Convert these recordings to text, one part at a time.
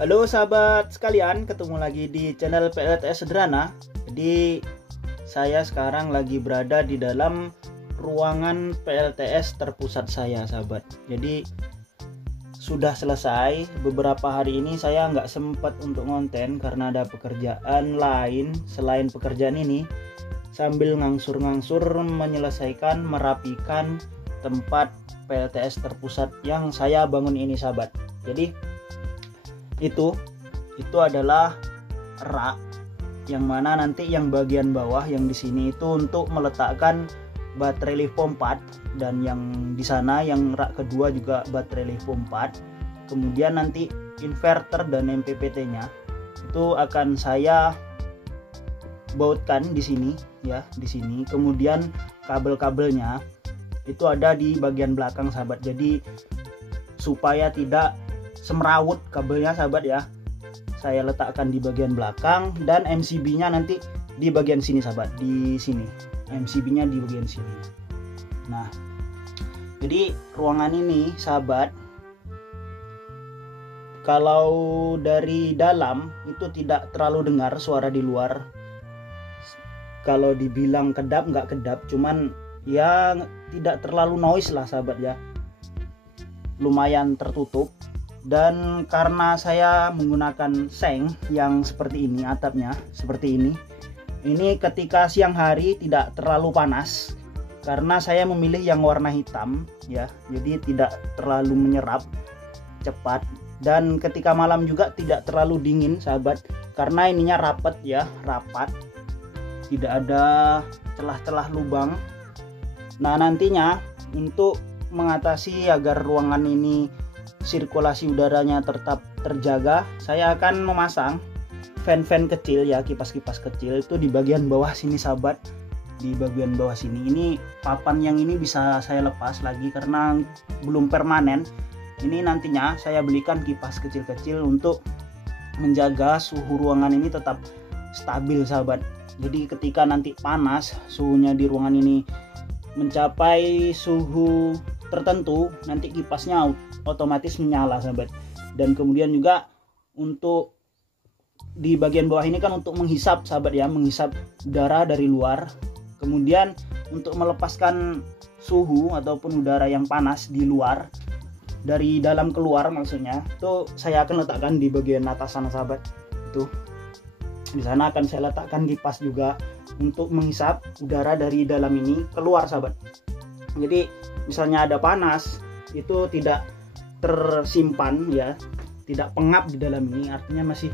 Halo sahabat sekalian, ketemu lagi di channel PLTS Sederhana. Jadi saya sekarang lagi berada di dalam ruangan PLTS terpusat saya, sahabat. Jadi sudah selesai. Beberapa hari ini saya nggak sempat untuk ngonten karena ada pekerjaan lain selain pekerjaan ini. Sambil ngangsur-ngangsur menyelesaikan, merapikan tempat PLTS terpusat yang saya bangun ini, sahabat. Jadi itu adalah rak yang mana nanti yang bagian bawah yang di sini itu untuk meletakkan baterai Livo 4, dan yang di sana yang rak kedua juga baterai Livo 4. Kemudian nanti inverter dan MPPT-nya itu akan saya bautkan di sini ya, di sini. Kemudian kabel-kabelnya itu ada di bagian belakang, sahabat. Jadi supaya tidak semrawut kabelnya, sahabat ya, saya letakkan di bagian belakang, dan MCB-nya nanti di bagian sini, sahabat. Di sini MCB-nya di bagian sini. Nah, jadi ruangan ini, sahabat, kalau dari dalam itu tidak terlalu dengar suara di luar. Kalau dibilang kedap, nggak kedap, cuman ya tidak terlalu noise lah, sahabat ya, lumayan tertutup. Dan karena saya menggunakan seng yang seperti ini, atapnya seperti ini ketika siang hari tidak terlalu panas karena saya memilih yang warna hitam ya, jadi tidak terlalu menyerap cepat. Dan ketika malam juga tidak terlalu dingin, sahabat, karena ininya rapat ya, rapat, tidak ada celah-celah lubang. Nah, nantinya untuk mengatasi agar ruangan ini sirkulasi udaranya tetap terjaga, saya akan memasang fan-fan kecil ya, kipas-kipas kecil itu di bagian bawah sini, sahabat. Di bagian bawah sini. Ini papan yang ini bisa saya lepas lagi karena belum permanen. Ini nantinya saya belikan kipas kecil-kecil untuk menjaga suhu ruangan ini tetap stabil, sahabat. Jadi ketika nanti panas, suhunya di ruangan ini mencapai suhu tertentu, nanti kipasnya otomatis menyala, sahabat. Dan kemudian juga untuk di bagian bawah ini kan untuk menghisap, sahabat ya, menghisap udara dari luar. Kemudian untuk melepaskan suhu ataupun udara yang panas di luar, dari dalam keluar maksudnya, itu saya akan letakkan di bagian atas sana, sahabat. Itu di sana akan saya letakkan kipas juga untuk menghisap udara dari dalam ini keluar, sahabat. Jadi misalnya ada panas, itu tidak tersimpan ya, tidak pengap di dalam ini, artinya masih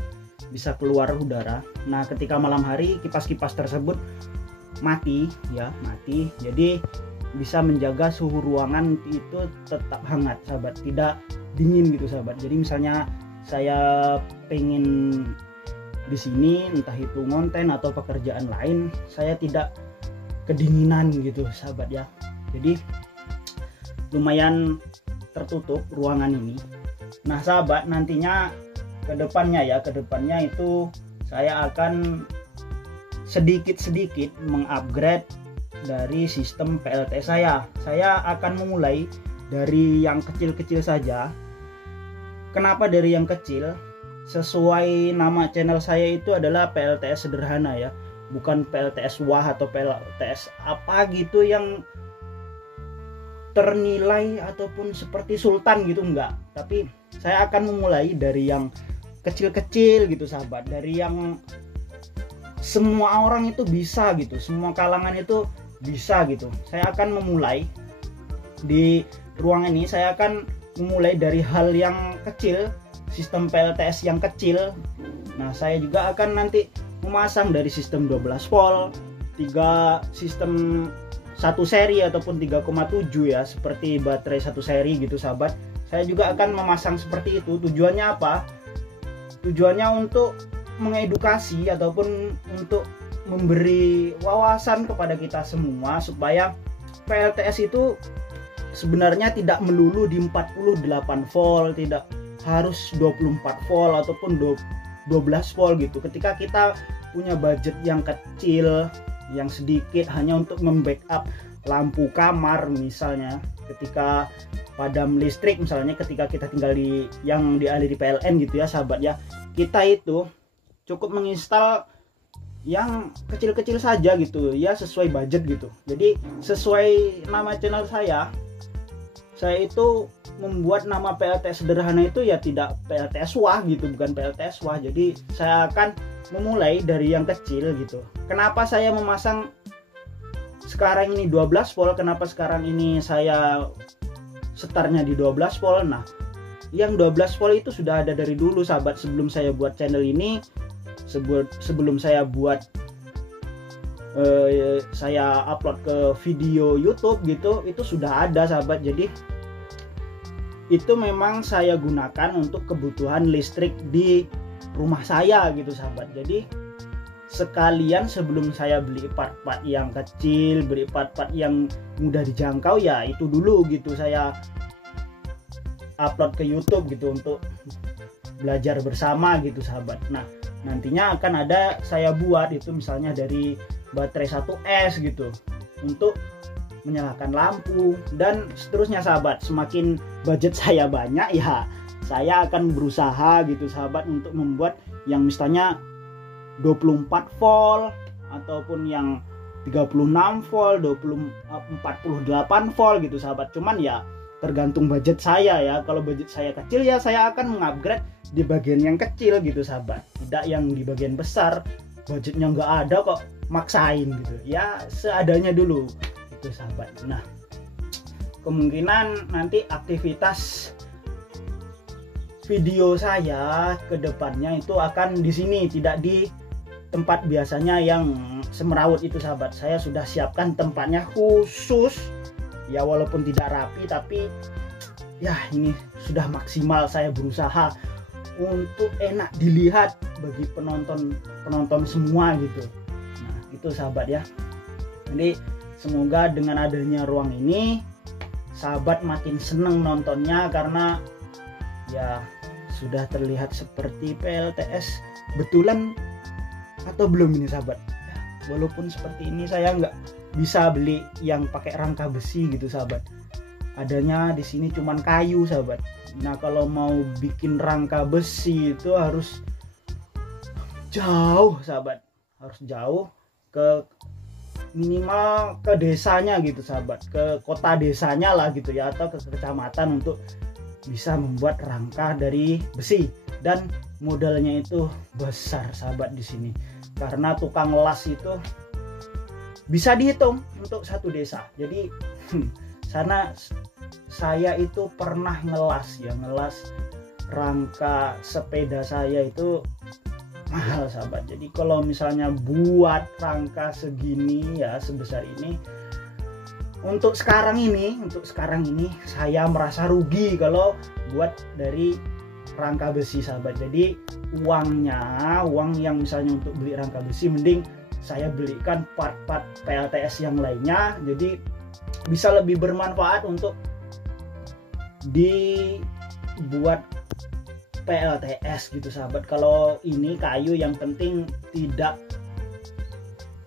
bisa keluar udara. Nah, ketika malam hari kipas-kipas tersebut mati ya, mati. Jadi bisa menjaga suhu ruangan itu tetap hangat, sahabat, tidak dingin gitu, sahabat. Jadi misalnya saya pengen di sini, entah itu ngonten atau pekerjaan lain, saya tidak kedinginan gitu, sahabat ya. Jadi lumayan tertutup ruangan ini. Nah, sahabat, nantinya kedepannya itu saya akan sedikit-sedikit mengupgrade dari sistem PLTS saya. Saya akan memulai dari yang kecil-kecil saja. Kenapa dari yang kecil? Sesuai nama channel saya itu adalah PLTS Sederhana ya, bukan PLTS Wah atau PLTS apa gitu yang ternilai ataupun seperti sultan gitu, enggak. Tapi saya akan memulai dari yang kecil-kecil gitu, sahabat, dari yang semua orang itu bisa gitu, semua kalangan itu bisa gitu. Saya akan memulai di ruang ini, saya akan memulai dari hal yang kecil, sistem PLTS yang kecil. Nah, saya juga akan nanti memasang dari sistem 12 volt, 3 sistem satu seri ataupun 3,7 ya, seperti baterai satu seri gitu, sahabat. Saya juga akan memasang seperti itu. Tujuannya apa? Tujuannya untuk mengedukasi ataupun untuk memberi wawasan kepada kita semua supaya PLTS itu sebenarnya tidak melulu di 48 volt, tidak harus 24 volt ataupun 12 volt gitu. Ketika kita punya budget yang kecil, yang sedikit, hanya untuk membackup lampu kamar misalnya, ketika padam listrik misalnya, ketika kita tinggal di yang dialiri PLN gitu ya sahabat ya, kita itu cukup menginstal yang kecil-kecil saja gitu ya, sesuai budget gitu. Jadi sesuai nama channel saya itu membuat nama PLTS sederhana itu ya tidak PLTS wah gitu, bukan PLTS wah. Jadi saya akan memulai dari yang kecil gitu. Kenapa saya memasang sekarang ini 12 volt, kenapa sekarang ini saya setarnya di 12 volt. Nah, yang 12 volt itu sudah ada dari dulu sahabat, sebelum saya buat channel ini, sebelum saya buat saya upload ke video YouTube gitu, itu sudah ada sahabat. Jadi itu memang saya gunakan untuk kebutuhan listrik di rumah saya gitu sahabat. Jadi sekalian sebelum saya beli part-part yang kecil, beli part-part yang mudah dijangkau, ya itu dulu gitu saya upload ke YouTube gitu untuk belajar bersama gitu sahabat. Nah, nantinya akan ada saya buat itu misalnya dari baterai 1S gitu untuk menyalakan lampu dan seterusnya sahabat. Semakin budget saya banyak, ya saya akan berusaha gitu sahabat untuk membuat yang misalnya 24 volt ataupun yang 36 volt, 48 volt gitu sahabat. Cuman ya tergantung budget saya ya. Kalau budget saya kecil ya saya akan mengupgrade di bagian yang kecil gitu sahabat, tidak yang di bagian besar. Budgetnya nggak ada kok maksain gitu ya, seadanya dulu gitu sahabat. Nah, kemungkinan nanti aktivitas video saya ke depannya itu akan di sini, tidak di tempat biasanya yang semrawut itu sahabat. Saya sudah siapkan tempatnya khusus ya, walaupun tidak rapi tapi ya ini sudah maksimal saya berusaha untuk enak dilihat bagi penonton semua gitu. Nah, itu sahabat ya. Jadi semoga dengan adanya ruang ini sahabat makin seneng nontonnya, karena ya sudah terlihat seperti PLTS betulan atau belum ini sahabat ya, walaupun seperti ini saya nggak bisa beli yang pakai rangka besi gitu sahabat, adanya di sini cuman kayu sahabat. Nah, kalau mau bikin rangka besi itu harus jauh sahabat, harus jauh ke minimal ke desanya gitu sahabat, ke kota desanya lah gitu ya, atau ke kecamatan untuk bisa membuat rangka dari besi. Dan modalnya itu besar sahabat di sini, karena tukang las itu bisa dihitung untuk satu desa. Jadi sana saya itu pernah ngelas rangka sepeda saya itu mahal sahabat. Jadi kalau misalnya buat rangka segini ya, sebesar ini, untuk sekarang ini saya merasa rugi kalau buat dari rangka besi sahabat. Jadi uang yang misalnya untuk beli rangka besi, mending saya belikan part-part PLTS yang lainnya, jadi bisa lebih bermanfaat untuk dibuat PLTS gitu sahabat. Kalau ini kayu, yang penting tidak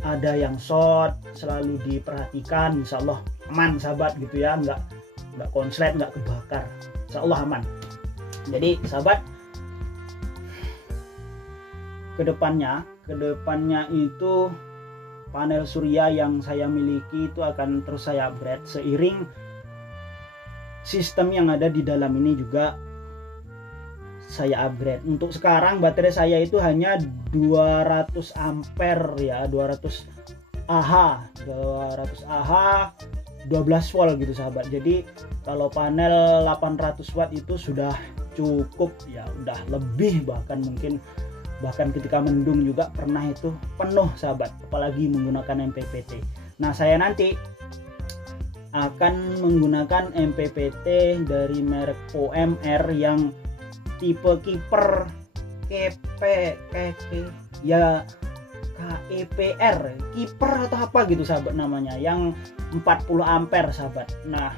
ada yang short, selalu diperhatikan, insya Allah aman sahabat gitu ya, nggak konslet, nggak kebakar, insya Allah aman. Jadi sahabat, kedepannya itu panel surya yang saya miliki itu akan terus saya upgrade seiring sistem yang ada di dalam ini juga saya upgrade. Untuk sekarang baterai saya itu hanya 200 ampere ya, 200 Ah 12 volt gitu sahabat. Jadi kalau panel 800 watt itu sudah cukup ya, udah lebih, bahkan ketika mendung juga pernah itu penuh sahabat, apalagi menggunakan MPPT. Nah, saya nanti akan menggunakan MPPT dari merek OMR yang tipe kiper ya KEPR, kiper atau apa gitu sahabat namanya, yang 40 ampere sahabat. Nah,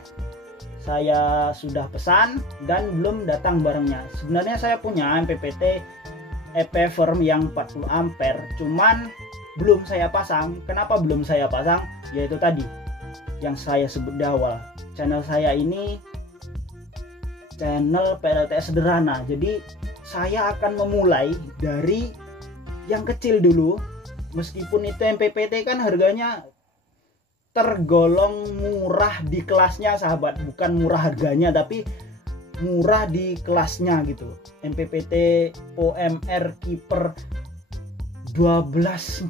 saya sudah pesan dan belum datang barangnya. Sebenarnya saya punya MPPT Epeverm yang 40 ampere, cuman belum saya pasang. Kenapa belum saya pasang? Yaitu tadi, yang saya sebut di awal. Channel saya ini channel PLTS sederhana. Jadi saya akan memulai dari yang kecil dulu. Meskipun itu MPPT kan harganya tergolong murah di kelasnya sahabat, bukan murah harganya tapi murah di kelasnya gitu. MPPT OMR Keeper 1240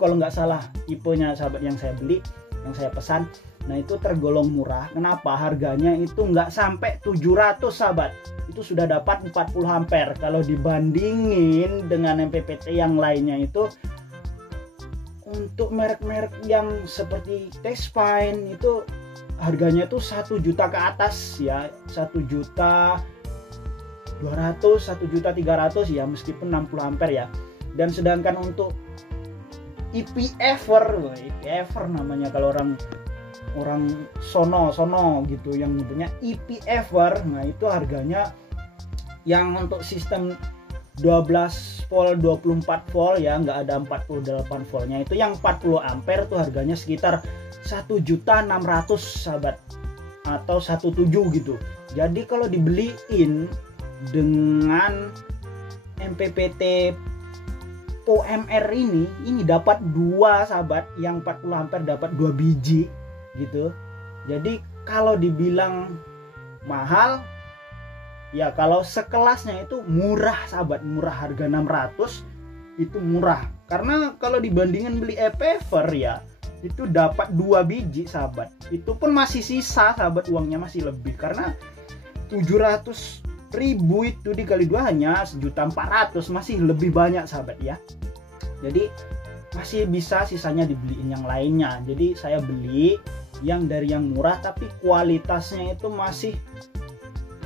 kalau nggak salah tipenya sahabat yang saya beli, yang saya pesan. Nah itu tergolong murah. Kenapa? Harganya itu nggak sampai 700 sahabat. Itu sudah dapat 40 ampere. Kalau dibandingin dengan MPPT yang lainnya itu, untuk merek-merek yang seperti Texfine itu harganya tuh 1 juta ke atas ya, 1.200.000, 1.300.000 ya, meskipun 60 ampere ya. Dan sedangkan untuk EP Ever namanya kalau orang sono gitu yang nyebutnya EP Ever. Nah itu harganya yang untuk sistem 12 volt 24 volt ya, nggak ada 48 voltnya, itu yang 40 ampere tuh harganya sekitar 1.600.000 sahabat, atau 17 gitu. Jadi kalau dibeliin dengan MPPT OMR ini dapat 2 sahabat, yang 40 ampere dapat 2 biji gitu. Jadi kalau dibilang mahal ya, kalau sekelasnya itu murah sahabat, murah, harga 600 itu murah. Karena kalau dibandingin beli Ever ya, itu dapat 2 biji sahabat. Itu pun masih sisa sahabat, uangnya masih lebih. Karena 700.000 itu dikali 2 hanya 1.400.000, masih lebih banyak sahabat ya. Jadi masih bisa sisanya dibeliin yang lainnya. Jadi saya beli yang dari yang murah tapi kualitasnya itu masih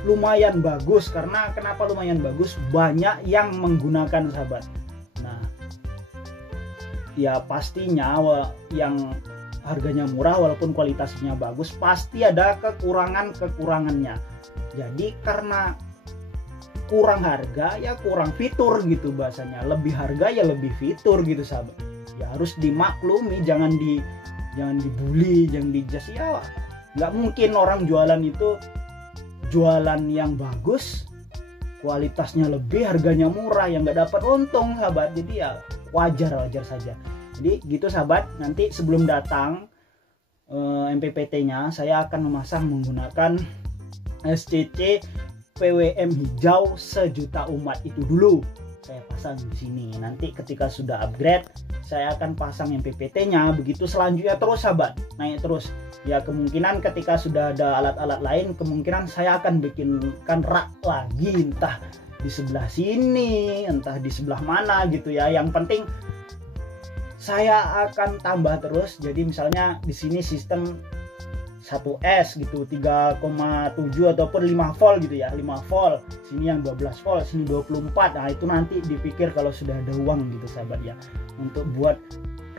lumayan bagus. Karena kenapa lumayan bagus? Banyak yang menggunakan sahabat. Nah ya pastinya yang harganya murah walaupun kualitasnya bagus pasti ada kekurangannya. Jadi karena kurang harga ya kurang fitur gitu bahasanya, lebih harga ya lebih fitur gitu sahabat. Ya harus dimaklumi, jangan dibully, jangan dijudge ya. Nggak mungkin orang jualan itu jualan yang bagus, kualitasnya lebih, harganya murah, yang nggak dapat untung sahabat. Jadi ya wajar saja. Jadi gitu sahabat. Nanti sebelum datang MPPT-nya saya akan memasang menggunakan SCC PWM hijau sejuta umat itu dulu. Saya pasang di sini. Nanti ketika sudah upgrade saya akan pasang MPPT-nya. Begitu selanjutnya terus sahabat, naik terus. Ya kemungkinan ketika sudah ada alat-alat lain, kemungkinan saya akan bikinkan rak lagi, entah di sebelah sini, entah di sebelah mana gitu ya. Yang penting saya akan tambah terus. Jadi misalnya di sini sistem 1S gitu, 3,7 ataupun 5 volt gitu ya, 5 volt. Sini yang 12 volt, sini 24. Nah itu nanti dipikir kalau sudah ada uang gitu sahabat ya. Untuk buat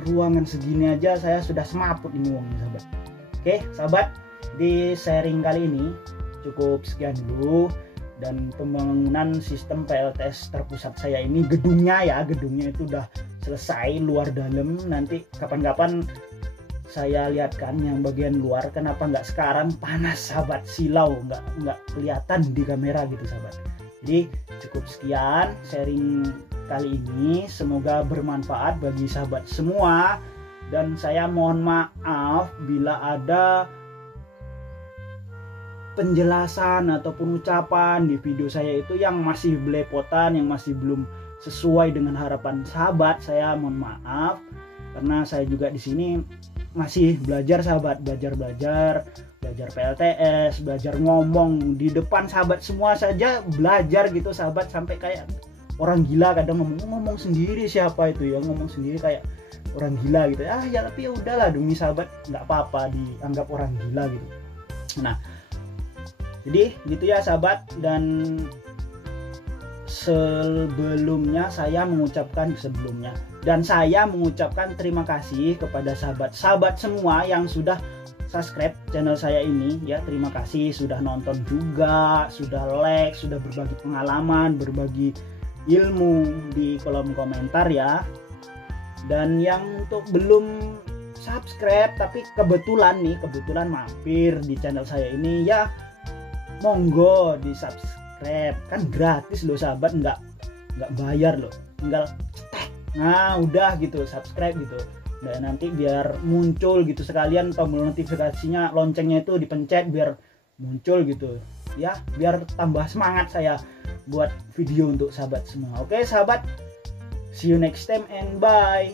ruangan segini aja saya sudah semaput ini uangnya sahabat. Oke sahabat, di sharing kali ini cukup sekian dulu. Dan pembangunan sistem PLTS terpusat saya ini, gedungnya itu udah selesai luar dalam. Nanti kapan-kapan saya lihatkan yang bagian luar. Kenapa nggak sekarang? Panas sahabat, silau, nggak kelihatan di kamera gitu sahabat. Jadi cukup sekian sharing kali ini, semoga bermanfaat bagi sahabat semua. Dan saya mohon maaf bila ada penjelasan ataupun ucapan di video saya itu yang masih belepotan, yang masih belum sesuai dengan harapan sahabat. Saya mohon maaf karena saya juga di sini masih belajar sahabat, belajar PLTS, belajar ngomong di depan sahabat semua saja belajar gitu sahabat, sampai kayak orang gila kadang ngomong sendiri, siapa itu ya ngomong sendiri kayak orang gila gitu ya. Ya tapi ya udahlah, demi sahabat nggak apa-apa dianggap orang gila gitu. Nah jadi gitu ya sahabat. Dan sebelumnya saya mengucapkan terima kasih kepada sahabat-sahabat semua yang sudah subscribe channel saya ini ya. Terima kasih sudah nonton juga, sudah like, sudah berbagi pengalaman, berbagi ilmu di kolom komentar ya. Dan yang untuk belum subscribe, tapi kebetulan mampir di channel saya ini ya, monggo di subscribe, kan gratis loh sahabat, nggak bayar loh, tinggal cetek, nah udah gitu subscribe gitu. Dan nanti biar muncul gitu, sekalian tombol notifikasinya, loncengnya itu dipencet biar muncul gitu ya, biar tambah semangat saya buat video untuk sahabat semua. Oke sahabat, see you next time and bye.